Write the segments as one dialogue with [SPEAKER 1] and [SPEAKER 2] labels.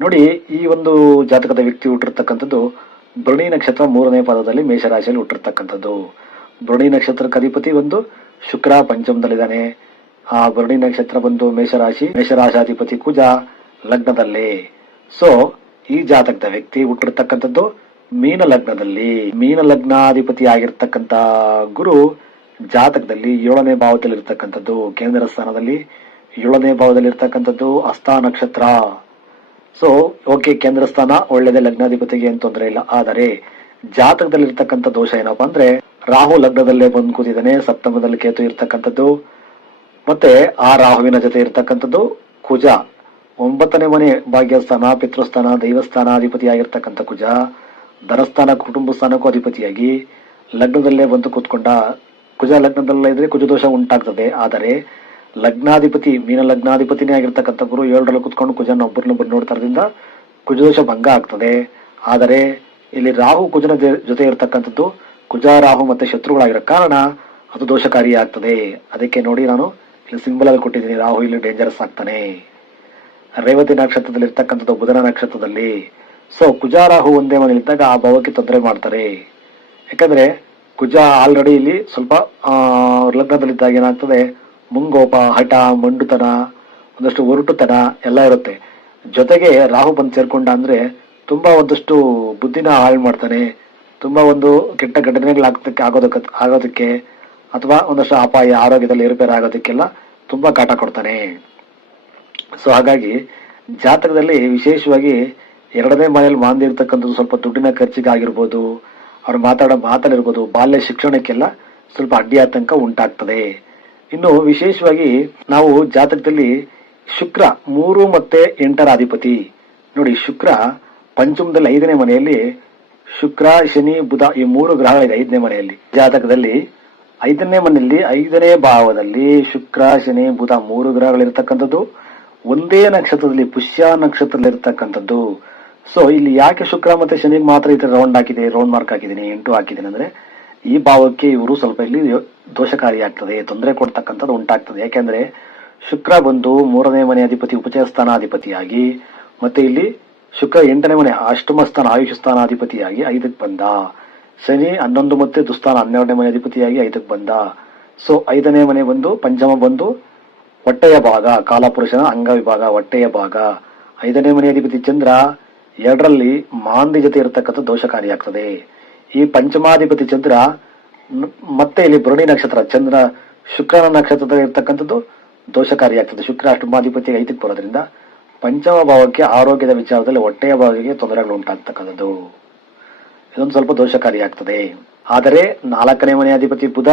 [SPEAKER 1] ನೋಡಿ, ಈ ಒಂದು ಜಾತಕದ ವ್ಯಕ್ತಿ ಹುಟ್ಟಿರ್ತಕ್ಕಂಥದ್ದು ಭರಣಿ ನಕ್ಷತ್ರ ಮೂರನೇ ಪಾದದಲ್ಲಿ ಮೇಷರಾಶಿಯಲ್ಲಿ ಹುಟ್ಟಿರ್ತಕ್ಕಂಥದ್ದು. ಭರಣಿ ನಕ್ಷತ್ರಕ್ಕೆ ಅಧಿಪತಿ ಒಂದು ಶುಕ್ರ ಪಂಚಮದಲ್ಲಿದ್ದಾನೆ. ಆ ಭರಣಿ ನಕ್ಷತ್ರ ಬಂದು ಮೇಷರಾಶಿ, ಮೇಷರಾಶಾಧಿಪತಿ ಕುಜ ಲಗ್ನದಲ್ಲಿ. ಸೊ ಈ ಜಾತಕದ ವ್ಯಕ್ತಿ ಹುಟ್ಟಿರ್ತಕ್ಕಂಥದ್ದು ಮೀನ ಲಗ್ನದಲ್ಲಿ. ಮೀನ ಲಗ್ನಾಧಿಪತಿ ಆಗಿರ್ತಕ್ಕಂಥ ಗುರು ಜಾತಕದಲ್ಲಿ ಏಳನೇ ಭಾವದಲ್ಲಿ ಇರ್ತಕ್ಕಂಥದ್ದು ಕೇಂದ್ರ ಸ್ಥಾನದಲ್ಲಿ ಏಳನೇ ಭಾವದಲ್ಲಿ ಇರ್ತಕ್ಕಂಥದ್ದು ಹಸ್ತ ನಕ್ಷತ್ರ. ಸೊ ಓಕೆ ಕೇಂದ್ರ ಸ್ಥಾನ ಒಳ್ಳೇದೇ ಲಗ್ನಾಧಿಪತಿಗೆ ಏನು ತೊಂದರೆ ಇಲ್ಲ. ಆದರೆ ಜಾತಕದಲ್ಲಿ ಇರ್ತಕ್ಕಂಥ ದೋಷ ಏನಪ್ಪಾ ಅಂದ್ರೆ, ರಾಹು ಲಗ್ನದಲ್ಲೇ ಬಂದು ಕೂತಿದ್ದಾನೆ, ಸಪ್ತಮದಲ್ಲಿ ಕೇತು ಇರ್ತಕ್ಕಂಥದ್ದು, ಮತ್ತೆ ಆ ರಾಹುವಿನ ಜೊತೆ ಇರ್ತಕ್ಕಂಥದ್ದು ಕುಜ. ಒಂಬತ್ತನೇ ಮನೆ ಭಾಗ್ಯಸ್ಥಾನ ಪಿತೃಸ್ಥಾನ ದೈವಸ್ಥಾನ ಅಧಿಪತಿಯಾಗಿರ್ತಕ್ಕಂಥ ಕುಜ. ಧನಸ್ಥಾನ ಕುಟುಂಬ ಸ್ಥಾನಕ್ಕೂ ಅಧಿಪತಿಯಾಗಿ ಲಗ್ನದಲ್ಲೇ ಬಂದು ಕೂತ್ಕೊಂಡ ಕುಜ ಲಗ್ನದಲ್ಲೇ ಇದ್ರೆ ಕುಜ ದೋಷ ಉಂಟಾಗ್ತದೆ. ಆದರೆ ಲಗ್ನಾಧಿಪತಿ, ಮೀನ ಲಗ್ನಾಧಿಪತಿನೇ ಆಗಿರ್ತಕ್ಕಂಥ ಗುರು ಏಳರಲ್ಲಿ ಕುತ್ಕೊಂಡು ಕುಜನ ಒಬ್ಬರನ್ನೊಬ್ಬರು ನೋಡ್ತಾ ಇರೋದ್ರಿಂದ ಕುಜದೋಷ ಭಂಗ ಆಗ್ತದೆ. ಆದರೆ ಇಲ್ಲಿ ರಾಹು ಕುಜನ ಜೊತೆ ಇರತಕ್ಕಂಥದ್ದು ಕುಜ, ರಾಹು ಮತ್ತೆ ಶತ್ರುಗಳಾಗಿರೋ ಕಾರಣ ಅದು ದೋಷಕಾರಿ ಆಗ್ತದೆ. ಅದಕ್ಕೆ ನೋಡಿ ನಾನು ಇಲ್ಲಿ ಸಿಂಬಲ್ ಅಲ್ಲಿ ಕೊಟ್ಟಿದ್ದೀನಿ, ರಾಹು ಇಲ್ಲಿ ಡೇಂಜರಸ್ ಆಗ್ತಾನೆ. ರೇವತಿ ನಕ್ಷತ್ರದಲ್ಲಿ ಇರ್ತಕ್ಕಂಥದ್ದು ಬುಧನ ನಕ್ಷತ್ರದಲ್ಲಿ. ಸೊ ಕುಜ, ರಾಹು ಒಂದೇ ಮನೇಲಿ ಇದ್ದಾಗ ಆ ಭಾವಕ್ಕೆ ತೊಂದರೆ ಮಾಡ್ತಾರೆ. ಯಾಕಂದ್ರೆ ಕುಜ ಆಲ್ರೆಡಿ ಇಲ್ಲಿ ಸ್ವಲ್ಪ ಲಗ್ನದಲ್ಲಿದ್ದಾಗ ಏನಾಗ್ತದೆ ಮುಂಗೋಪ, ಹಠ, ಮಂಡುತನ, ಒಂದಷ್ಟು ಒರಟುತನ ಎಲ್ಲ ಇರುತ್ತೆ. ಜೊತೆಗೆ ರಾಹು ಬಂದು ಸೇರ್ಕೊಂಡ ಅಂದ್ರೆ ತುಂಬಾ ಒಂದಷ್ಟು ಬುದ್ಧಿನ ಹಾಳು ಮಾಡ್ತಾನೆ. ತುಂಬಾ ಒಂದು ಕೆಟ್ಟ ಘಟನೆಗಳಾಗ್ತಕ್ಕೆ ಆಗೋದಕ್ಕೆ ಆಗೋದಕ್ಕೆ ಅಥವಾ ಒಂದಷ್ಟು ಅಪಾಯ, ಆರೋಗ್ಯದಲ್ಲಿ ಏರುಪೇರು ಆಗೋದಕ್ಕೆಲ್ಲ ತುಂಬಾ ಕಾಟ ಕೊಡ್ತಾನೆ. ಸೊ ಹಾಗಾಗಿ ಜಾತಕದಲ್ಲಿ ವಿಶೇಷವಾಗಿ ಎರಡನೇ ಮನೆಯಲ್ಲಿ ಮಾಂದಿ ಇರ್ತಕ್ಕಂಥದ್ದು ಸ್ವಲ್ಪ ದುಡ್ಡಿನ ಖರ್ಚಿಗೆ ಆಗಿರ್ಬೋದು ಅವ್ರು ಮಾತಾಡೋ ಮಾತಲ್ಲಿರ್ಬೋದು, ಬಾಲ್ಯ ಶಿಕ್ಷಣಕ್ಕೆಲ್ಲ ಸ್ವಲ್ಪ ಅಡ್ಡಿ ಆತಂಕ ಉಂಟಾಗ್ತದೆ. ಇನ್ನು ವಿಶೇಷವಾಗಿ ನಾವು ಜಾತಕದಲ್ಲಿ ಶುಕ್ರ ಮೂರು ಮತ್ತೆ ಎಂಟರ ಅಧಿಪತಿ. ನೋಡಿ, ಶುಕ್ರ ಪಂಚಮದಲ್ಲಿ ಐದನೇ ಮನೆಯಲ್ಲಿ, ಶುಕ್ರ, ಶನಿ, ಬುಧ ಈ ಮೂರು ಗ್ರಹಗಳಿದೆ ಐದನೇ ಮನೆಯಲ್ಲಿ. ಜಾತಕದಲ್ಲಿ ಐದನೇ ಮನೆಯಲ್ಲಿ ಐದನೇ ಭಾವದಲ್ಲಿ ಶುಕ್ರ, ಶನಿ, ಬುಧ ಮೂರು ಗ್ರಹಗಳಿರ್ತಕ್ಕಂಥದ್ದು. ಒಂದೇ ನಕ್ಷತ್ರದಲ್ಲಿ ಪುಷ್ಯ ನಕ್ಷತ್ರದಲ್ಲಿರ್ತಕ್ಕಂಥದ್ದು. ಸೊ ಇಲ್ಲಿ ಯಾಕೆ ಶುಕ್ರ ಮತ್ತೆ ಶನಿಗೆ ಮಾತ್ರ ಈ ರೌಂಡ್ ಹಾಕಿದೆ ರೌಂಡ್ ಮಾರ್ಕ್ ಹಾಕಿದ್ದೀನಿ, ಎಂಟು ಹಾಕಿದ್ದೀನಿ ಅಂದ್ರೆ ಈ ಭಾವಕ್ಕೆ ಇವರು ಸ್ವಲ್ಪ ಇಲ್ಲಿ ದೋಷಕಾರಿ ಆಗ್ತದೆ ತೊಂದರೆ ಕೊಡ್ತಕ್ಕಂಥದ್ದು ಉಂಟಾಗ್ತದೆ. ಯಾಕೆಂದ್ರೆ ಶುಕ್ರ ಬಂದು ಮೂರನೇ ಮನೆ ಅಧಿಪತಿ, ಉಪಚಯ ಸ್ಥಾನಾಧಿಪತಿಯಾಗಿ, ಮತ್ತೆ ಇಲ್ಲಿ ಶುಕ್ರ ಎಂಟನೇ ಮನೆ, ಅಷ್ಟಮ ಸ್ಥಾನ, ಆಯುಷ ಸ್ಥಾನಾಧಿಪತಿಯಾಗಿ ಐದಕ್ಕೆ ಬಂದ. ಶನಿ ಹನ್ನೊಂದು ಮತ್ತೆ ದುಸ್ಥಾನ, ಹನ್ನೆರಡನೇ ಮನೆ ಅಧಿಪತಿಯಾಗಿ ಐದಕ್ಕೆ ಬಂದ. ಸೊ, ಐದನೇ ಮನೆ ಬಂದು, ಪಂಚಮ ಬಂದು ಹೊಟ್ಟೆಯ ಭಾಗ, ಕಾಲಪುರುಷನ ಅಂಗ ವಿಭಾಗ, ಹೊಟ್ಟೆಯ ಭಾಗ. ಐದನೇ ಮನೆ ಅಧಿಪತಿ ಚಂದ್ರ ಎರಡರಲ್ಲಿ ಮಾಂದಿ ಜೊತೆ ಇರತಕ್ಕಂಥ ದೋಷಕಾರಿಯಾಗ್ತದೆ. ಈ ಪಂಚಮಾಧಿಪತಿ ಚಂದ್ರ ಮತ್ತೆ ಇಲ್ಲಿ ಭರಣಿ ನಕ್ಷತ್ರ, ಚಂದ್ರ ಶುಕ್ರನ ನಕ್ಷತ್ರದಲ್ಲಿ ಇರ್ತಕ್ಕಂಥದ್ದು ದೋಷಕಾರಿಯಾಗ್ತದೆ. ಶುಕ್ರ ಅಷ್ಟಮಾಧಿಪತಿ ಐದಕ್ಕೆ ಬರೋದ್ರಿಂದ ಪಂಚಮ ಭಾವಕ್ಕೆ ಆರೋಗ್ಯದ ವಿಚಾರದಲ್ಲಿ ಹೊಟ್ಟೆಯ ಭಾಗಕ್ಕೆ ತೊಂದರೆಗಳು ಉಂಟಾಗ್ತಕ್ಕಂಥದ್ದು. ಇದೊಂದು ಸ್ವಲ್ಪ ದೋಷಕಾರಿಯಾಗ್ತದೆ. ಆದರೆ ನಾಲ್ಕನೇ ಮನೆ ಅಧಿಪತಿ ಬುಧ,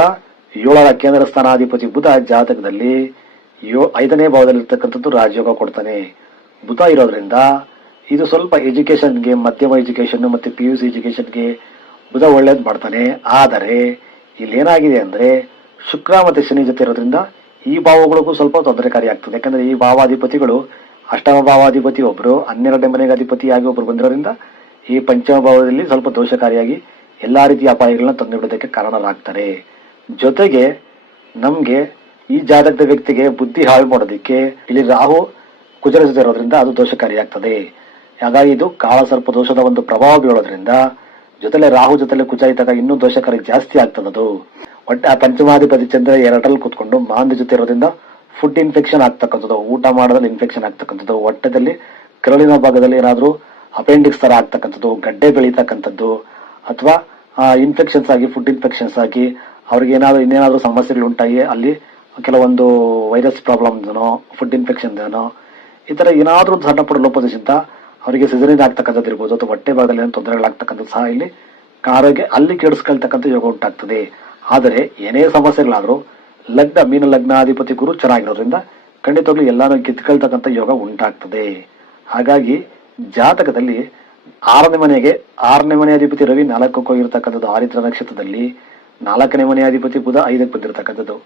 [SPEAKER 1] ಏಳರ ಕೇಂದ್ರ ಸ್ಥಾನಾಧಿಪತಿ ಬುಧ ಜಾತಕದಲ್ಲಿ ಯೋ ಐದನೇ ಭಾವದಲ್ಲಿ ಇರ್ತಕ್ಕಂಥದ್ದು ರಾಜಯೋಗ ಕೊಡ್ತಾನೆ. ಬುಧ ಇರೋದ್ರಿಂದ ಇದು ಸ್ವಲ್ಪ ಎಜುಕೇಶನ್ಗೆ ಮಧ್ಯಮ ಎಜುಕೇಶನ್ ಮತ್ತೆ ಪಿ ಯು ಸಿ ಎಜುಕೇಶನ್ಗೆ ಬುಧ ಒಳ್ಳೇದು ಮಾಡ್ತಾನೆ. ಆದರೆ ಇಲ್ಲಿ ಏನಾಗಿದೆ ಅಂದ್ರೆ ಶುಕ್ರ ಮತ್ತು ಶನಿ ಜೊತೆ ಇರೋದ್ರಿಂದ ಈ ಭಾವಗಳಿಗೂ ಸ್ವಲ್ಪ ತೊಂದರೆಕಾರಿ ಆಗ್ತದೆ. ಯಾಕಂದರೆ ಈ ಭಾವಾಧಿಪತಿಗಳು, ಅಷ್ಟಮ ಭಾವಾಧಿಪತಿ ಒಬ್ಬರು ಹನ್ನೆರಡನೇ ಮನೆಗೆ ಅಧಿಪತಿಯಾಗಿ ಒಬ್ಬರು ಬಂದಿರೋದ್ರಿಂದ ಈ ಪಂಚಮ ಭಾವದಲ್ಲಿ ಸ್ವಲ್ಪ ದೋಷಕಾರಿಯಾಗಿ ಎಲ್ಲ ರೀತಿಯ ಅಪಾಯಗಳನ್ನ ತಂದುಬಿಡೋದಕ್ಕೆ ಕಾರಣರಾಗ್ತಾರೆ. ಜೊತೆಗೆ, ನಮಗೆ ಈ ಜಾತಕದ ವ್ಯಕ್ತಿಗೆ ಬುದ್ಧಿ ಹಾಳು ಮಾಡೋದಕ್ಕೆ ಇಲ್ಲಿ ರಾಹು ಕುಜರ ಜೊತೆ ಇರೋದ್ರಿಂದ ಅದು ದೋಷಕಾರಿಯಾಗ್ತದೆ. ಹಾಗಾಗಿ ಇದು ಕಾಳಸರ್ಪ ದೋಷದ ಒಂದು ಪ್ರಭಾವ ಬೀಳೋದ್ರಿಂದ ಜೊತೆಲೆ ರಾಹು ಜೊತೆಲೆ ಕುಜ ಇದ್ದಾಗ ಇನ್ನೂ ದೋಷಕಾರಿ ಜಾಸ್ತಿ ಆಗ್ತದದು ಒಟ್ಟೆ ಆ ಪಂಚಮಾಧಿಪತಿ ಚಂದ್ರ ಎರಡರಲ್ಲಿ ಕೂತ್ಕೊಂಡು ಮಾಂದ ಜೊತೆ ಇರೋದ್ರಿಂದ ಫುಡ್ ಇನ್ಫೆಕ್ಷನ್ ಆಗ್ತಕ್ಕಂಥದ್ದು, ಊಟ ಮಾಡೋದ್ರಲ್ಲಿ ಇನ್ಫೆಕ್ಷನ್ ಆಗ್ತಕ್ಕಂಥದ್ದು, ಹೊಟ್ಟೆದಲ್ಲಿ ಕರುಳಿನ ಭಾಗದಲ್ಲಿ ಏನಾದರೂ ಅಪೆಂಡಿಕ್ಸ್ ತರ ಆಗ್ತಕ್ಕಂಥದ್ದು, ಗಡ್ಡೆ ಬೆಳೀತಕ್ಕಂಥದ್ದು, ಅಥವಾ ಇನ್ಫೆಕ್ಷನ್ಸ್ ಆಗಿ ಫುಡ್ ಇನ್ಫೆಕ್ಷನ್ಸ್ ಆಗಿ ಅವ್ರಿಗೆ ಏನಾದರೂ ಇನ್ನೇನಾದರೂ ಸಮಸ್ಯೆಗಳು ಉಂಟಾಗಿ ಅಲ್ಲಿ ಕೆಲವೊಂದು ವೈರಸ್ ಪ್ರಾಬ್ಲಮ್ನೋ ಫುಡ್ ಇನ್ಫೆಕ್ಷನ್ ಈ ಥರ ಏನಾದರೂ ಸಣ್ಣ ಪುಟ್ಟ ಅವರಿಗೆ ಸಿಜರಿಂದ ಆಗ್ತಕ್ಕಂಥದ್ದು ಇರ್ಬೋದು, ಅಥವಾ ಹೊಟ್ಟೆ ಭಾಗದಲ್ಲಿ ಏನೋ ತೊಂದರೆಗಳಾಗ್ತಕ್ಕಂಥದ್ದು ಸಹ ಇಲ್ಲಿ ಆರೋಗ್ಯ ಅಲ್ಲಿ ಕೆಡಿಸ್ಕೊಳ್ತಕ್ಕಂಥ ಯೋಗ ಉಂಟಾಗ್ತದೆ. ಆದರೆ ಏನೇ ಸಮಸ್ಯೆಗಳಾದರೂ ಲಗ್ನ, ಮೀನ ಲಗ್ನಾಧಿಪತಿ ಗುರು ಚೆನ್ನಾಗಿರೋದ್ರಿಂದ ಖಂಡಿತವಾಗ್ಲೂ ಎಲ್ಲಾನು ಕಿತ್ಕೊಳ್ತಕ್ಕಂಥ ಯೋಗ ಉಂಟಾಗ್ತದೆ. ಹಾಗಾಗಿ ಜಾತಕದಲ್ಲಿ ಆರನೇ ಮನೆಗೆ ಆರನೇ ಮನೆ ಅಧಿಪತಿ ರವಿ ನಾಲ್ಕಕ್ಕೂ ಹೋಗಿರ್ತಕ್ಕಂಥದ್ದು ಆರಿತ್ರ ನಕ್ಷತ್ರದಲ್ಲಿ, ನಾಲ್ಕನೇ ಮನೆ ಅಧಿಪತಿ ಬುಧ ಐದಕ್ಕೆ ಬಂದಿರತಕ್ಕಂಥದ್ದು.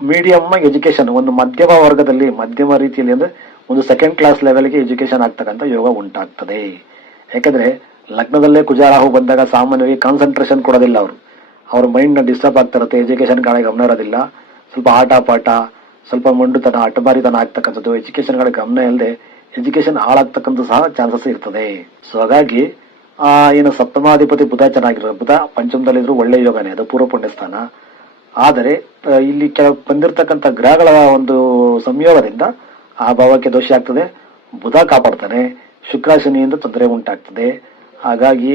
[SPEAKER 1] ಮೀಡಿಯಂ ಎಜುಕೇಶನ್ ಒಂದು ಮಧ್ಯಮ ವರ್ಗದಲ್ಲಿ, ಮಧ್ಯಮ ರೀತಿಯಲ್ಲಿ ಅಂದ್ರೆ ಒಂದು ಸೆಕೆಂಡ್ ಕ್ಲಾಸ್ ಲೆವೆಲ್ಗೆ ಎಜುಕೇಶನ್ ಆಗ್ತಕ್ಕಂಥ ಯೋಗ ಉಂಟಾಗ್ತದೆ. ಯಾಕಂದ್ರೆ ಲಗ್ನದಲ್ಲೇ ಕುಜಾರಾಹು ಬಂದಾಗ ಸಾಮಾನ್ಯವಾಗಿ ಕಾನ್ಸಂಟ್ರೇಷನ್ ಕೊಡೋದಿಲ್ಲ ಅವರು. ಅವ್ರ ಮೈಂಡ್ ಡಿಸ್ಟರ್ಬ್ ಆಗ್ತಿರುತ್ತೆ ಎಜುಕೇಶನ್ ಕಡೆ ಗಮನ ಇರೋದಿಲ್ಲ. ಸ್ವಲ್ಪ ಆಟ ಪಾಠ ಸ್ವಲ್ಪ ಮಂಡುತನ ಅಟ್ಟಬಾರಿತನ ಆಗ್ತಕ್ಕಂಥದ್ದು ಎಜುಕೇಶನ್ ಕಡೆ ಗಮನ ಇಲ್ಲದೆ ಎಜುಕೇಶನ್ ಹಾಳಾಗ್ತಕ್ಕಂಥ ಸಹ ಚಾನ್ಸಸ್ ಇರ್ತದೆ. ಸೊ ಹಾಗಾಗಿ ಏನು ಸಪ್ತಮಾಧಿಪತಿ ಬುಧ ಚೆನ್ನಾಗಿರೋದು ಬುಧ ಪಂಚಮದಲ್ಲಿದ್ರು ಒಳ್ಳೆ ಯೋಗನೇ, ಅದು ಪೂರ್ವ ಪುಣ್ಯ ಸ್ಥಾನ ಆದರೆ ಇಲ್ಲಿ ಕೆಲವು ಬಂದಿರತಕ್ಕಂಥ ಗ್ರಹಗಳ ಒಂದು ಸಂಯೋಗದಿಂದ ಆ ಭಾವಕ್ಕೆ ದೋಷ ಆಗ್ತದೆ. ಬುಧ ಕಾಪಾಡ್ತಾನೆ. ಶುಕ್ರ ಶನಿಯಿಂದ ತೊಂದರೆ ಉಂಟಾಗ್ತದೆ. ಹಾಗಾಗಿ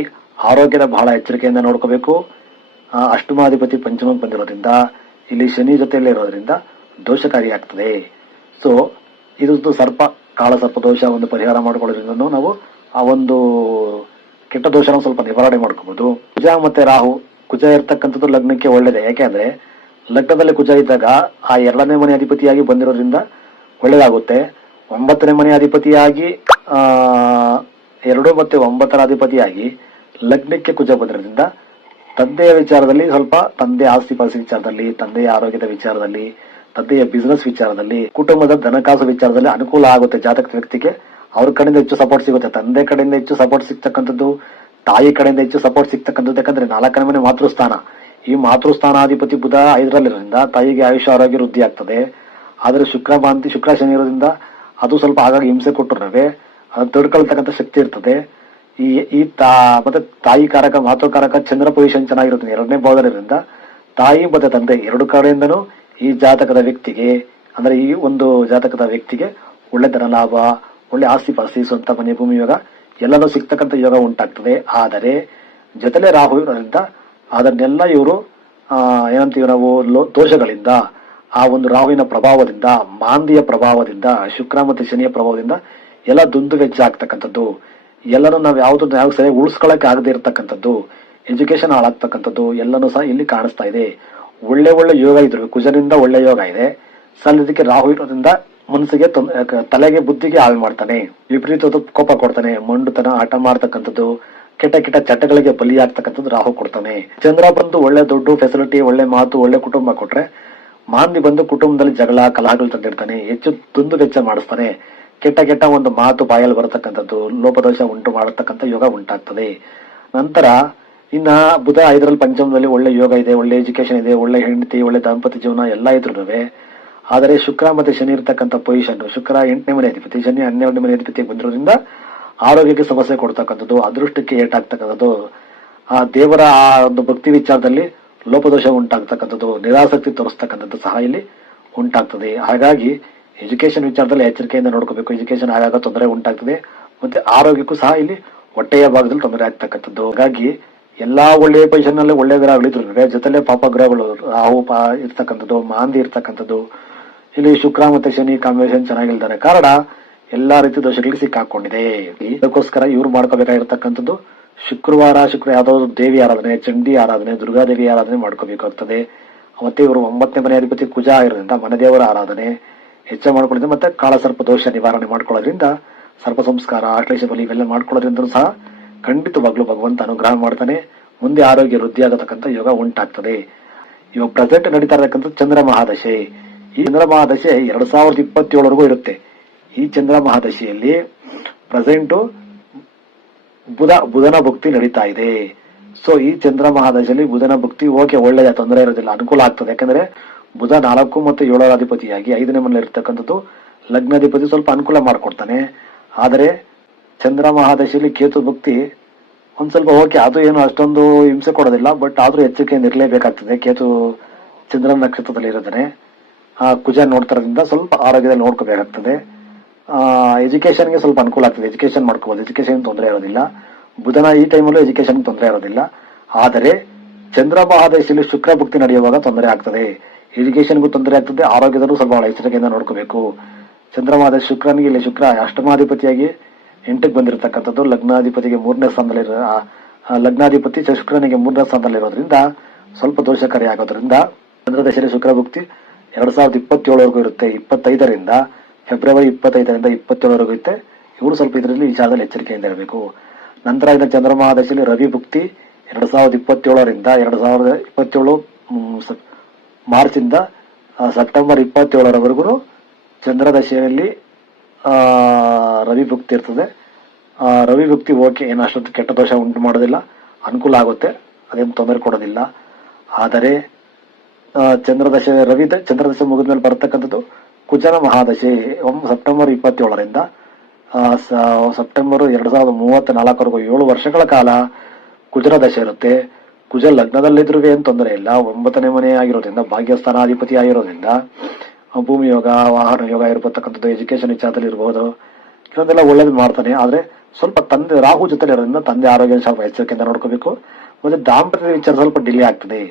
[SPEAKER 1] ಆರೋಗ್ಯದ ಬಹಳ ಎಚ್ಚರಿಕೆಯಿಂದ ನೋಡ್ಕೋಬೇಕು. ಅಷ್ಟಮಾಧಿಪತಿ ಪಂಚಮ ಬಂದಿರೋದ್ರಿಂದ, ಇಲ್ಲಿ ಶನಿ ಜೊತೆಯಲ್ಲೇ ಇರೋದ್ರಿಂದ ದೋಷಕಾರಿಯಾಗ್ತದೆ ಸೊ ಇದು ಸರ್ಪ, ಕಾಳ ಸರ್ಪ ದೋಷ ಒಂದು ಪರಿಹಾರ ಮಾಡಿಕೊಳ್ಳೋದ್ರಿಂದ ನಾವು ಆ ಒಂದು ಕೆಟ್ಟ ದೋಷನ ಸ್ವಲ್ಪ ನಿವಾರಣೆ ಮಾಡ್ಕೋಬಹುದು ಕುಜ ಮತ್ತೆ ರಾಹು ಕುಜ ಇರ್ತಕ್ಕಂಥದ್ದು ಲಗ್ನಕ್ಕೆ ಒಳ್ಳೇದೇ? ಯಾಕೆಂದ್ರೆ ಲಗ್ನದಲ್ಲಿ ಕುಜ ಇದ್ದಾಗ ಆ ಎರಡನೇ ಮನೆ ಅಧಿಪತಿಯಾಗಿ ಬಂದಿರೋದ್ರಿಂದ ಒಳ್ಳೇದಾಗುತ್ತೆ. ಒಂಬತ್ತನೇ ಮನೆ ಅಧಿಪತಿಯಾಗಿ ಎರಡು ಮತ್ತೆ ಒಂಬತ್ತರ ಅಧಿಪತಿಯಾಗಿ ಲಗ್ನಕ್ಕೆ ಕುಜ ಬಂದಿರೋದ್ರಿಂದ ತಂದೆಯ ವಿಚಾರದಲ್ಲಿ ಸ್ವಲ್ಪ ತಂದೆ ಆಸ್ತಿ ಪಾಸ್ತಿ ವಿಚಾರದಲ್ಲಿ, ತಂದೆಯ ಆರೋಗ್ಯದ ವಿಚಾರದಲ್ಲಿ, ತಂದೆಯ ಬಿಸಿನೆಸ್ ವಿಚಾರದಲ್ಲಿ, ಕುಟುಂಬದ ಧನಕಾಸು ವಿಚಾರದಲ್ಲಿ ಅನುಕೂಲ ಆಗುತ್ತೆ ಜಾತಕ ವ್ಯಕ್ತಿಗೆ. ಅವ್ರ ಕಡೆಯಿಂದ ಹೆಚ್ಚು ಸಪೋರ್ಟ್ ಸಿಗುತ್ತೆ. ತಂದೆ ಕಡೆಯಿಂದ ಹೆಚ್ಚು ಸಪೋರ್ಟ್ ಸಿಗ್ತಕ್ಕಂಥದ್ದು ತಾಯಿ ಕಡೆಯಿಂದ ಹೆಚ್ಚು ಸಪೋರ್ಟ್ ಸಿಗ್ತಕ್ಕಂಥದ್ದು ಯಾಕಂದ್ರೆ ನಾಲ್ಕನೇ ಮನೆ ಮಾತೃಸ್ಥಾನ. ಈ ಮಾತೃಸ್ಥಾನಾಧಿಪತಿ ಬುಧ ಐದರಲ್ಲಿರೋದ್ರಿಂದ ತಾಯಿಗೆ ಆಯುಷ್ಯ ಆರೋಗ್ಯ ವೃದ್ಧಿ ಆಗ್ತದೆ. ಆದರೆ ಶುಕ್ರ ಭಾಂತಿ, ಶುಕ್ರ ಶನಿ ಇರೋದ್ರಿಂದ ಅದು ಸ್ವಲ್ಪ ಆಗಾಗ ಹಿಂಸೆ ಕೊಟ್ಟರೆ ಅದು ತಡ್ಕೊಳ್ತಕ್ಕಂಥ ಶಕ್ತಿ ಇರ್ತದೆ. ಈ ಈ ತಾ, ಮತ್ತೆ ತಾಯಿ ಕಾರಕ ಮಾತೃಕಾರಕ ಚಂದ್ರ ಪೊಸಿಷನ್ ಚೆನ್ನಾಗಿರುತ್ತೆ ಎರಡನೇ ಭಾವದಲ್ಲಿರೋದ್ರಿಂದ ತಾಯಿ ಮತ್ತೆ ತಂದೆ ಎರಡು ಕಡೆಯಿಂದನೂ ಈ ಜಾತಕದ ವ್ಯಕ್ತಿಗೆ, ಅಂದ್ರೆ ಈ ಒಂದು ಜಾತಕದ ವ್ಯಕ್ತಿಗೆ ಒಳ್ಳೆ ಧನ ಲಾಭ, ಒಳ್ಳೆ ಆಸ್ತಿ ಪಾಸ್ತಿ, ಸ್ವಂತ ಮನೆ, ಭೂಮಿ ಯೋಗ ಎಲ್ಲದೂ ಸಿಗ್ತಕ್ಕಂಥ ಯೋಗ ಉಂಟಾಗ್ತದೆ. ಆದರೆ, ಜೊತೆಲೆ ರಾಹು ಇರೋದ್ರಿಂದ ಅದನ್ನೆಲ್ಲ ಇವರು ಏನಂತೀವಿ ನಾವು ದೋಷಗಳಿಂದ, ಆ ಒಂದು ರಾಹುವಿನ ಪ್ರಭಾವದಿಂದ, ಮಾಂದಿಯ ಪ್ರಭಾವದಿಂದ, ಶುಕ್ರ ಮತ್ತು ಶನಿಯ ಪ್ರಭಾವದಿಂದ ಎಲ್ಲ ದುಂದು ವೆಚ್ಚ ಆಗ್ತಕ್ಕಂಥದ್ದು ಎಲ್ಲನೂ ನಾವು ಯಾವ್ದು ಯಾವ ಸರಿಯಾಗಿ ಉಳಿಸ್ಕೊಳಕ್ಕೆ ಆಗದೆ ಇರತಕ್ಕಂಥದ್ದು. ಎಜುಕೇಶನ್ ಹಾಳಾಗ್ತಕ್ಕಂಥದ್ದು. ಎಲ್ಲನೂ ಸಹ ಇಲ್ಲಿ ಕಾಣಿಸ್ತಾ ಇದೆ. ಒಳ್ಳೆ ಒಳ್ಳೆ ಯೋಗ ಇದ್ರು. ಕುಜನಿಂದ ಒಳ್ಳೆ ಯೋಗ ಇದೆ. ಸಲ್ ಇದಕ್ಕೆ ಇರೋದ್ರಿಂದ ಮನಸ್ಸಿಗೆ ತಲೆಗೆ ಬುದ್ಧಿಗೆ ಹಾಳು ಮಾಡ್ತಾನೆ. ವಿಪರೀತ ಕೋಪ ಕೊಡ್ತಾನೆ. ಮಂಡುತನ, ಆಟ ಮಾಡ್ತಕ್ಕಂಥದ್ದು, ಕೆಟ್ಟ ಕೆಟ್ಟ ಚಟಗಳಿಗೆ ಬಲಿಯಾಗ್ತಕ್ಕಂಥದ್ದು ರಾಹು ಕೊಡ್ತಾನೆ. ಚಂದ್ರ ಬಂದು ಒಳ್ಳೆ ದುಡ್ಡು ಫೆಸಿಲಿಟಿ ಒಳ್ಳೆ ಮಾತು, ಒಳ್ಳೆ ಕುಟುಂಬ ಕೊಟ್ರೆ ಮಾಂದಿ ಬಂದು ಕುಟುಂಬದಲ್ಲಿ ಜಗಳ ಕಲಹಗಳು ತಂದಿರ್ತಾನೆ. ಹೆಚ್ಚು ತುಂದು ವೆಚ್ಚ ಮಾಡಿಸ್ತಾನೆ. ಕೆಟ್ಟ ಕೆಟ್ಟ ಒಂದು ಮಾತು ಬಾಯಲ್ಲಿ ಬರತಕ್ಕಂಥದ್ದು, ಲೋಪದೋಷ ಉಂಟು ಮಾಡತಕ್ಕಂಥ ಯೋಗ ಉಂಟಾಗ್ತದೆ. ನಂತರ, ಇನ್ನ ಬುಧ ಐದರಲ್ಲಿ ಪಂಚಮದಲ್ಲಿ ಒಳ್ಳೆ ಯೋಗ ಇದೆ, ಒಳ್ಳೆ ಎಜುಕೇಶನ್ ಇದೆ, ಒಳ್ಳೆ ಹೆಂಡತಿ, ಒಳ್ಳೆ ದಾಂಪತ್ಯ ಜೀವನ ಎಲ್ಲ ಇದ್ರುವೆ ಆದರೆ ಶುಕ್ರ ಮತ್ತೆ ಶನಿ ಇರ್ತಕ್ಕಂಥ ಪೊಸಿಷನ್ ಶುಕ್ರ ಎಂಟನೇ ಮನೆ ಅಧಿಪತಿ ಶನಿ ಹನ್ನೆರಡನೇ ಮನೆ ಅಧಿಪತಿ ಬಂದಿರೋದ್ರಿಂದ ಆರೋಗ್ಯಕ್ಕೆ ಸಮಸ್ಯೆ ಕೊಡ್ತಕ್ಕಂಥದ್ದು, ಅದೃಷ್ಟಕ್ಕೆ ಏಟಾಗ್ತಕ್ಕಂಥದ್ದು, ಆ ದೇವರ ಆ ಒಂದು ಭಕ್ತಿ ವಿಚಾರದಲ್ಲಿ ಲೋಪದೋಷ ಉಂಟಾಗ್ತಕ್ಕಂಥದ್ದು, ನಿರಾಸಕ್ತಿ ತೋರಿಸ್ತಕ್ಕಂಥದ್ದು ಸಹ ಇಲ್ಲಿ ಉಂಟಾಗ್ತದೆ. ಹಾಗಾಗಿ ಎಜುಕೇಶನ್ ವಿಚಾರದಲ್ಲಿ ಎಚ್ಚರಿಕೆಯಿಂದ ನೋಡ್ಕೋಬೇಕು. ಎಜುಕೇಶನ್ ಆಗಾಗ ತೊಂದರೆ ಉಂಟಾಗ್ತದೆ ಮತ್ತೆ ಆರೋಗ್ಯಕ್ಕೂ ಸಹ ಇಲ್ಲಿ ಹೊಟ್ಟೆಯ ಭಾಗದಲ್ಲಿ ತೊಂದರೆ ಆಗ್ತಕ್ಕಂಥದ್ದು. ಹಾಗಾಗಿ ಎಲ್ಲಾ ಒಳ್ಳೆಯ ಪೊಸಿಷನ್ನಲ್ಲಿ ಒಳ್ಳೆ ಗ್ರಹಗಳಿದ್ರು ಜೊತೆಲೆ ಪಾಪ ಗ್ರಹಗಳು ರಾಹು, ಪಾ, ಇರ್ತಕ್ಕಂಥದ್ದು, ಮಾಂದಿ ಇರ್ತಕ್ಕಂಥದ್ದು ಇಲ್ಲಿ ಶುಕ್ರ ಮತ್ತೆ ಶನಿ ಕಾಂಬಿನೇಷನ್ ಚೆನ್ನಾಗಿಲ್ದಾರೆ. ಕಾರಣ, ಎಲ್ಲಾ ರೀತಿ ದೋಷಗಳಿಗೆ ಸಿಕ್ಕಾಕೊಂಡಿದೆ. ಅದಕ್ಕೋಸ್ಕರ ಇವ್ರು ಮಾಡ್ಕೋಬೇಕಾಗಿರ್ತಕ್ಕಂಥದ್ದು, ಶುಕ್ರವಾರ ಶುಕ್ರ ಯಾವುದಾದ್ರು ದೇವಿ ಆರಾಧನೆ, ಚಂಡಿ ಆರಾಧನೆ ದುರ್ಗಾದೇವಿ ಆರಾಧನೆ ಮಾಡ್ಕೋಬೇಕಾಗ್ತದೆ. ಮತ್ತೆ ಇವರು ಒಂಬತ್ತನೇ ಮನೆ ಅಧಿಪತಿ ಕುಜಾ ಆಗಿರೋದ್ರಿಂದ ಮನೆದೇವರ ಆರಾಧನೆ ಹೆಚ್ಚ ಮಾಡ್ಕೊಳ್ಳೋದ್ರಿಂದ ಮತ್ತೆ ಕಾಳ ಸರ್ಪ ದೋಷ ನಿವಾರಣೆ ಮಾಡ್ಕೊಳ್ಳೋದ್ರಿಂದ ಸರ್ಪ ಸಂಸ್ಕಾರ ಆಶ್ಲೇಷ ಬಲಿ ಇವೆಲ್ಲ ಮಾಡ್ಕೊಳ್ಳೋದ್ರಿಂದ ಸಹ ಖಂಡಿತವಾಗ್ಲೂ ಭಗವಂತ ಅನುಗ್ರಹ ಮಾಡ್ತಾನೆ. ಮುಂದೆ ಆರೋಗ್ಯ ವೃದ್ಧಿ ಆಗತಕ್ಕಂಥ ಯೋಗ ಉಂಟಾಗ್ತದೆ. ಇವಾಗ ಪ್ರೆಸೆಂಟ್ ನಡೀತಾ ಇರತಕ್ಕಂಥ ಚಂದ್ರ ಮಹಾದಶೆ. ಈ ಚಂದ್ರ ಮಹಾದಶೆ ಎರಡ್ ಸಾವಿರದ ಇಪ್ಪತ್ತೇಳವರೆಗೂ ಇರುತ್ತೆ. ಈ ಚಂದ್ರ ಮಹಾದಶೆಯಲ್ಲಿ ಪ್ರೆಸೆಂಟ್ ಬುಧ, ಬುಧನ ಭಕ್ತಿ ನಡೀತಾ ಇದೆ. ಸೊ ಈ ಚಂದ್ರ ಮಹಾದಶೆಯಲ್ಲಿ ಬುಧನ ಭಕ್ತಿ ಓಕೆ ಒಳ್ಳೆಯ ತೊಂದರೆ ಇರೋದಿಲ್ಲ, ಅನುಕೂಲ ಆಗ್ತದೆ. ಯಾಕಂದ್ರೆ ಬುಧ ನಾಲ್ಕು ಮತ್ತು ಏಳರ ಅಧಿಪತಿಯಾಗಿ ಐದನೇ ಮನೆಯಲ್ಲಿ ಇರ್ತಕ್ಕಂಥದ್ದು, ಲಗ್ನಾಧಿಪತಿ ಸ್ವಲ್ಪ ಅನುಕೂಲ ಮಾಡಿಕೊಡ್ತಾನೆ. ಆದರೆ ಚಂದ್ರ ಮಹಾದಶೆಯಲ್ಲಿ ಕೇತು ಭಕ್ತಿ ಒಂದು ಸ್ವಲ್ಪ ಓಕೆ ಅದು ಏನು ಅಷ್ಟೊಂದು ಹಿಂಸೆ ಕೊಡೋದಿಲ್ಲ ಬಟ್ ಆದರೂ ಎಚ್ಚರಿಕೆಯಿಂದ ಇರಲೇಬೇಕಾಗ್ತದೆ ಕೇತು ಚಂದ್ರ ನಕ್ಷತ್ರದಲ್ಲಿ ಇರೋದನೆ ಆ ಕುಜ ನೋಡ್ತಾರದ್ರಿಂದ ಸ್ವಲ್ಪ ಆರೋಗ್ಯದಲ್ಲಿ ನೋಡ್ಕೋಬೇಕಾಗ್ತದೆ. ಎಜುಕೇಷನ್ಗೆ ಸ್ವಲ್ಪ ಅನುಕೂಲ ಆಗ್ತದೆ. ಎಜುಕೇಶನ್ ಮಾಡ್ಕೋಬಹುದು ಎಜುಕೇಶನ್ ತೊಂದರೆ ಇರೋದಿಲ್ಲ. ಬುಧನ ಈ ಟೈಮಲ್ಲೂ ಎಜುಕೇಶನ್ ತೊಂದರೆ ಇರೋದಿಲ್ಲ. ಆದರೆ ಚಂದ್ರ ಮಹಾದೇಶದಲ್ಲಿ ಶುಕ್ರ ಭಕ್ತಿ ನಡೆಯುವಾಗ ತೊಂದರೆ ಆಗ್ತದೆ. ಎಜುಕೇಷನ್ಗೂ ತೊಂದರೆ ಆಗ್ತದೆ. ಆರೋಗ್ಯದಲ್ಲೂ ಸ್ವಲ್ಪ ಬಹಳ ಎಚ್ಚರಿಕೆಯಿಂದ ನೋಡ್ಕೋಬೇಕು. ಚಂದ್ರ ಮಹಾದೇಶ ಶುಕ್ರನಿಗೆ ಇಲ್ಲಿ ಶುಕ್ರ ಅಷ್ಟಮಾಧಿಪತಿಯಾಗಿ ಎಂಟಕ್ಕೆ ಬಂದಿರತಕ್ಕಂಥದ್ದು. ಲಗ್ನಾಧಿಪತಿಗೆ ಮೂರನೇ ಸ್ಥಾನದಲ್ಲಿ ಲಗ್ನಾಧಿಪತಿ ಶುಕ್ರನಿಗೆ ಮೂರನೇ ಸ್ಥಾನದಲ್ಲಿರೋದ್ರಿಂದ ಸ್ವಲ್ಪ ದೋಷಕಾರಿ ಆಗೋದ್ರಿಂದ ಚಂದ್ರದೇಶದಲ್ಲಿ ಶುಕ್ರ ಭಕ್ತಿ ಎರಡ್ ಸಾವಿರದ ಇಪ್ಪತ್ತೇಳವರೆಗೂ ಇರುತ್ತೆ. ಇಪ್ಪತ್ತೈದರಿಂದ ಫೆಬ್ರವರಿ ಇಪ್ಪತ್ತೈದರಿಂದ ಇಪ್ಪತ್ತೇಳವರೆಗೂ ಇರುತ್ತೆ. ಇವರು ಸ್ವಲ್ಪ ಇದರಲ್ಲಿ ವಿಚಾರದಲ್ಲಿ ಎಚ್ಚರಿಕೆಯಿಂದ ಇರಬೇಕು. ನಂತರ ಇದನ್ನ ಚಂದ್ರಮಹಾದಶಿಯಲ್ಲಿ ರವಿ ಭುಕ್ತಿ ಎರಡ್ ಸಾವಿರದ ಇಪ್ಪತ್ತೇಳರಿಂದ ಎರಡ್ ಸಾವಿರದ ಇಪ್ಪತ್ತೇಳು ಮ್, ಸ- ಮಾರ್ಚ್ ಇಂದ ಸೆಪ್ಟೆಂಬರ್ ಇಪ್ಪತ್ತೇಳರವರೆಗೂ ಚಂದ್ರದಶಿಯಲ್ಲಿ ರವಿ ಭುಕ್ತಿ ಇರ್ತದೆ. ಆ, ರವಿ ಭುಕ್ತಿ ಓಕೆ ಏನು ಅಷ್ಟೊಂದು ಕೆಟ್ಟ ದೋಷ ಉಂಟು ಮಾಡೋದಿಲ್ಲ. ಅನುಕೂಲ ಆಗುತ್ತೆ. ಅದೇನು ತೊಂದರೆ ಕೊಡೋದಿಲ್ಲ. ಆದರೆ ಚಂದ್ರದಶೆ ರವಿ ಚಂದ್ರದಶೆ ಮುಗಿದ ಮೇಲೆ ಬರ್ತಕ್ಕಂಥದ್ದು ಕುಜನ ಮಹಾದಶೆ ಸೆಪ್ಟೆಂಬರ್ ಇಪ್ಪತ್ತೇಳರಿಂದ ಸೆಪ್ಟೆಂಬರ್ ಎರಡು ಸಾವಿರದ ಮೂವತ್ತ ನಾಲ್ಕವರೆಗೂ ಏಳು ವರ್ಷಗಳ ಕಾಲ ಕುಜರ ದಶೆ ಇರುತ್ತೆ. ಕುಜ ಲಗ್ನದಲ್ಲಿದ್ರೂ ಏನು ತೊಂದರೆ ಇಲ್ಲ. ಒಂಬತ್ತನೇ ಮನೆ ಆಗಿರೋದ್ರಿಂದ ಭಾಗ್ಯಸ್ಥಾನಾಧಿಪತಿ ಆಗಿರೋದ್ರಿಂದ ಭೂಮಿ ಯೋಗ ವಾಹನ ಯೋಗ ಇರತಕ್ಕಂಥದ್ದು ಎಜುಕೇಶನ್ ವಿಚಾರದಲ್ಲಿ ಇರಬಹುದು ಕೆಲವೊಂದೆಲ್ಲ ಒಳ್ಳೇದು ಮಾಡ್ತಾನೆ. ಆದ್ರೆ ಸ್ವಲ್ಪ ತಂದೆ, ರಾಹು ಜೊತೆ ಇರೋದ್ರಿಂದ ತಂದೆ ಆರೋಗ್ಯ ಸ್ವಲ್ಪ ಎಚ್ಚರಿಕೆಯಿಂದ ನೋಡ್ಕೋಬೇಕು. ಮತ್ತೆ ದಾಂಪತ್ಯ ವಿಚಾರ ಸ್ವಲ್ಪ ಡಿಲೇ ಆಗ್ತದೆ.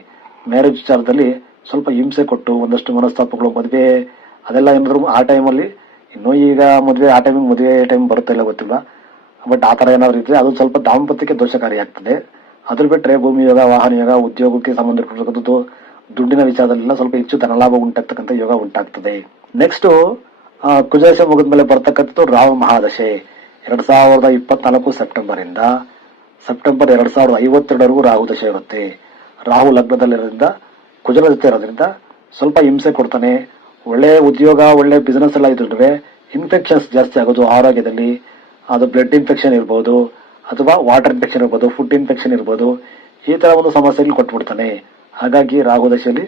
[SPEAKER 1] ಮ್ಯಾರೇಜ್ ವಿಚಾರದಲ್ಲಿ ಸ್ವಲ್ಪ ಹಿಂಸೆ ಕೊಟ್ಟು ಒಂದಷ್ಟು ಮನಸ್ತಾಪಗಳು, ಮದುವೆ ಅದೆಲ್ಲ ಏನಾದ್ರು ಆ ಟೈಮಲ್ಲಿ ಇನ್ನೂ ಈಗ ಮದುವೆ, ಆ ಟೈಮಿಗೆ ಮದುವೆ ಟೈಮ್ ಬರುತ್ತೆ ಇಲ್ಲ ಗೊತ್ತಿಲ್ಲ. ಬಟ್ ಆ ಥರ ಏನಾದ್ರು ಇದ್ರೆ ಅದು ಸ್ವಲ್ಪ ದಾಂಪತ್ಯಕ್ಕೆ ದೋಷಕಾರಿಯಾಗ್ತದೆ ಅದ್ರ ಬಿಟ್ಟರೆ ಭೂಮಿ ಯೋಗ, ವಾಹನ ಯೋಗ, ಉದ್ಯೋಗಕ್ಕೆ ಸಂಬಂಧಪಟ್ಟಿರ್ತಕ್ಕಂಥದ್ದು ದುಡ್ಡಿನ ವಿಚಾರದಲ್ಲೆಲ್ಲ ಸ್ವಲ್ಪ ಹೆಚ್ಚು ಧನಲಾಭ ಉಂಟಾಗ್ತಕ್ಕಂಥ ಯೋಗ ಉಂಟಾಗ್ತದೆ. ನೆಕ್ಸ್ಟ್ ಮುಗಿದ ಮೇಲೆ ಬರ್ತಕ್ಕಂಥದ್ದು ರಾಹು ಮಹಾದಶೆ. ಎರಡ್ ಸಾವಿರದ ಇಪ್ಪತ್ನಾಲ್ಕು ಸೆಪ್ಟೆಂಬರ್ ಇಂದ ಸೆಪ್ಟೆಂಬರ್ ಎರಡ್ ಸಾವಿರದ ಐವತ್ತೆರಡವರೆಗೂ ರಾಹು ದಶೆ ಇರುತ್ತೆ. ರಾಹು ಲಗ್ನದಲ್ಲಿರೋದ್ರಿಂದ ಕುಜರ ಜೊತೆ ಇರೋದ್ರಿಂದ ಸ್ವಲ್ಪ ಹಿಂಸೆ ಕೊಡ್ತಾನೆ. ಒಳ್ಳೆ ಉದ್ಯೋಗ, ಒಳ್ಳೆ ಬಿಸ್ನೆಸ್ ಎಲ್ಲ ಇದ್ರೂ ಇನ್ಫೆಕ್ಷನ್ಸ್ ಜಾಸ್ತಿ ಆಗೋದು ಆರೋಗ್ಯದಲ್ಲಿ. ಅದು ಬ್ಲಡ್ ಇನ್ಫೆಕ್ಷನ್ ಇರ್ಬೋದು, ಅಥವಾ ವಾಟರ್ ಇನ್ಫೆಕ್ಷನ್ ಇರ್ಬೋದು ಫುಡ್ ಇನ್ಫೆಕ್ಷನ್ ಇರ್ಬೋದು, ಈ ತರ ಒಂದು ಸಮಸ್ಯೆಗಳು ಕೊಟ್ಬಿಡ್ತಾನೆ. ಹಾಗಾಗಿ ರಾಹು ದಶೆಯಲ್ಲಿ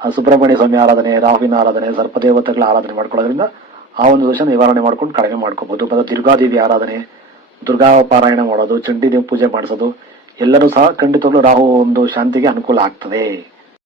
[SPEAKER 1] ಆ ಸುಬ್ರಹ್ಮಣ್ಯ ಸ್ವಾಮಿ ಆರಾಧನೆ, ರಾಹುವಿನ ಆರಾಧನೆ, ಸರ್ಪದೇವತೆಗಳ ಆರಾಧನೆ ಮಾಡ್ಕೊಳ್ಳೋದ್ರಿಂದ ಆ ಒಂದು ದೋಷ ನಿವಾರಣೆ ಮಾಡ್ಕೊಂಡು ಕಡಿಮೆ ಮಾಡ್ಕೋಬಹುದು ಮತ್ತೆ ದುರ್ಗಾದೇವಿ ಆರಾಧನೆ, ದುರ್ಗಾ ಪಾರಾಯಣ ಮಾಡೋದು, ಚಂಡಿ ದೇವಿ ಪೂಜೆ ಮಾಡಿಸೋದು, ಎಲ್ಲರೂ ಸಹ ಖಂಡಿತವಾಗ್ಲೂ ರಾಹು ಒಂದು ಶಾಂತಿಗೆ ಅನುಕೂಲ ಆಗ್ತದೆ.